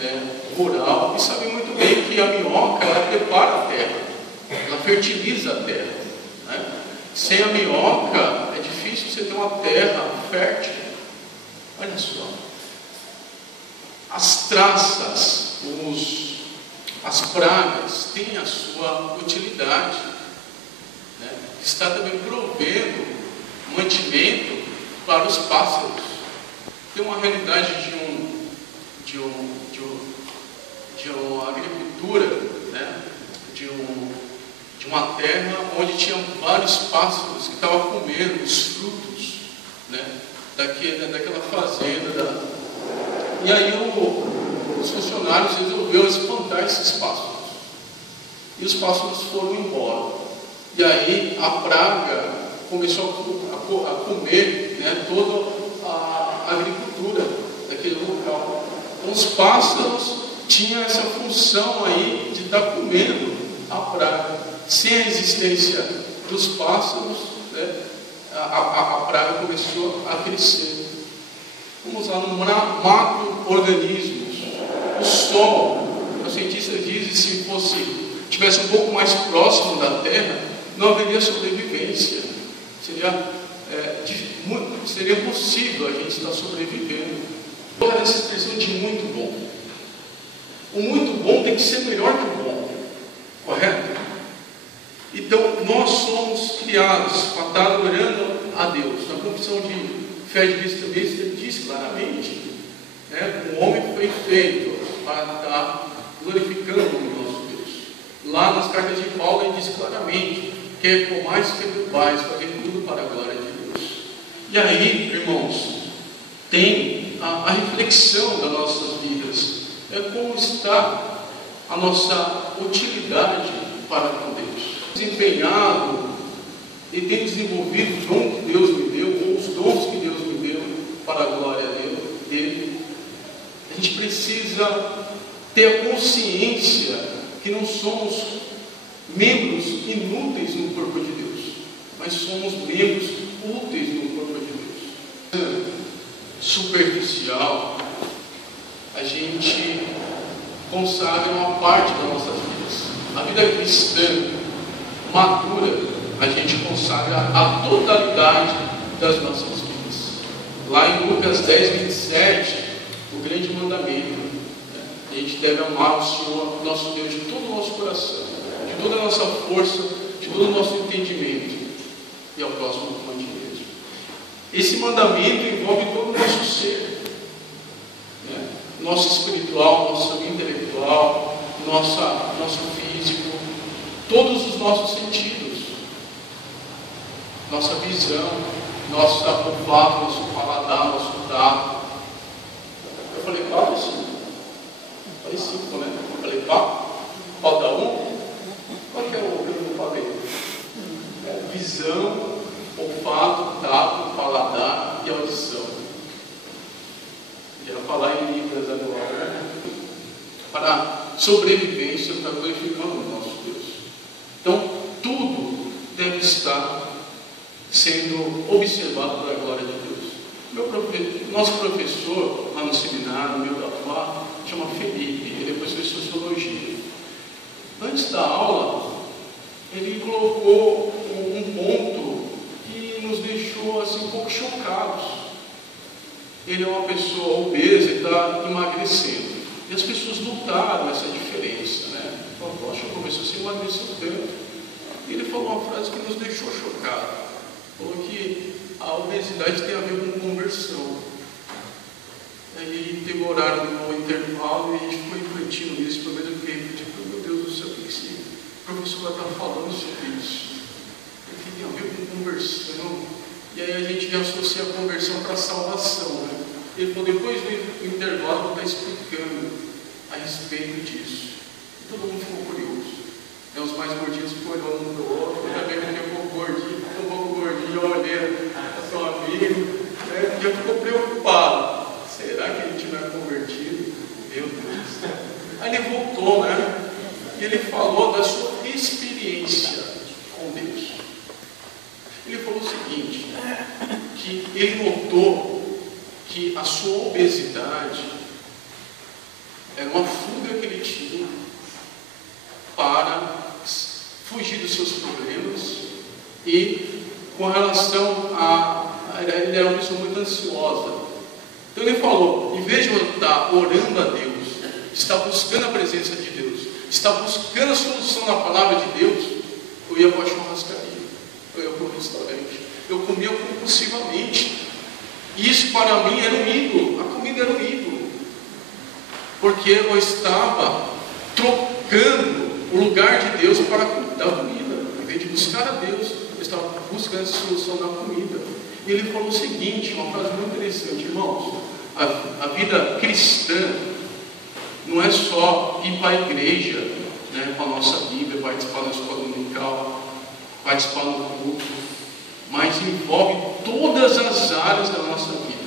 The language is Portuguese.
né, rural, e sabe muito bem que a minhoca, ela prepara a terra, ela fertiliza a terra, né? Sem a minhoca é difícil você ter uma terra fértil. Olha só, as traças, as pragas têm a sua utilidade, né? Está também provendo mantimento para os pássaros. Tem uma realidade de uma agricultura, né? de uma terra onde tinha vários pássaros que estavam comendo os frutos, né? daquela fazenda. E aí os funcionários resolveram espantar esses pássaros. E os pássaros foram embora. E aí a praga começou a comer, né, toda a agricultura daquele local. Então, os pássaros tinham essa função aí de estar comendo a praga. Sem a existência dos pássaros, né, a praga começou a crescer. Vamos lá no macro-organismos. O sol, os cientistas dizem, se tivesse um pouco mais próximo da Terra, não haveria sobrevivência. Seria impossível a gente estar sobrevivendo. Olha essa expressão de muito bom. O muito bom tem que ser melhor que o bom. Correto? Então, nós somos criados para estar adorando a Deus. Na confissão de fé de Cristo também diz claramente, né, o homem foi feito para estar glorificando o nosso Deus. Lá nas cartas de Paulo ele diz claramente que comais que bebais, fazendo tudo para a glória de Deus. E aí, irmãos, tem a reflexão das nossas vidas. É como está a nossa utilidade para com Deus. Desempenhado e tem desenvolvido o dom que Deus me deu, ou os dons que Deus me deu para a glória dele. A gente precisa ter a consciência que não somos membros inúteis no corpo de Deus, mas somos membros úteis no corpo de Deus. Superficial, a gente consagra uma parte das nossas vidas. A vida cristã madura, a gente consagra a totalidade das nossas vidas. Lá em Lucas 10, 27, o grande mandamento, né? A gente deve amar o Senhor, nosso Deus, de todo o nosso coração, de toda a nossa força, de todo o nosso entendimento, e ao próximo como a ti mesmo. Esse mandamento envolve todo o nosso ser, né? Nosso espiritual, nosso intelectual, nosso físico, todos os nossos sentidos, nossa visão, nosso olfato, nosso paladar, nosso tato. Eu falei 4 ou 5? Falei 5, né? Eu falei 4? Falta um? Qual que é o que eu não falei? Visão, olfato, tato, paladar e audição. Eu ia falar em Libras agora, né? Para sobrevivência, para glorificando o nosso Deus. Então, tudo deve estar sendo observado para a glória de Deus. Nosso professor, lá no seminário, meu da FA, chama Felipe, ele depois fez sociologia. Antes da aula, ele colocou um ponto que nos deixou assim, um pouco chocados. Ele é uma pessoa obesa e está emagrecendo. E as pessoas notaram essa diferença, né? Falaram, poxa, professor, você emagreceu tanto. E ele falou uma frase que nos deixou chocados. Falou que a obesidade tem a ver com conversão. Aí teve o horário no intervalo e a gente ficou refletindo nisso. Pelo menos eu fiquei refletindo, meu Deus do céu, o que esse professor vai estar falando sobre isso? Que tem a ver com conversão. E aí a gente associa a conversão para a salvação, né? Ele falou, depois do intervalo, eu vou estar explicando a respeito disso. E todo mundo ficou curioso. Os mais gordinhos ficou olhando um para o outro, eu também fiquei um pouco gordinho, eu olhei para seu amigo, né? E eu ficou preocupado. Será que ele tiver convertido? Meu Deus. Aí ele voltou, né? E ele falou da sua experiência com Deus. Ele falou o seguinte, que ele notou que a sua obesidade Era uma fuga que ele tinha para fugir dos seus problemas e com relação ele era uma pessoa muito ansiosa. Então ele falou, em vez de eu estar orando a Deus, estar buscando a presença de Deus, estar buscando a solução na palavra de Deus, eu ia para a churrascaria, eu ia para o restaurante, eu comia compulsivamente. Isso para mim era um ídolo, a comida era um ídolo, porque eu estava trocando o lugar de Deus para cuidar da comida. Em vez de buscar a Deus, eu estava buscando essa solução na comida. E ele falou o seguinte, uma frase muito interessante, irmãos: a vida cristã não é só ir para a igreja, né, com a nossa Bíblia, participar da escola dominical, participar do culto, mas envolve todas as áreas da nossa vida.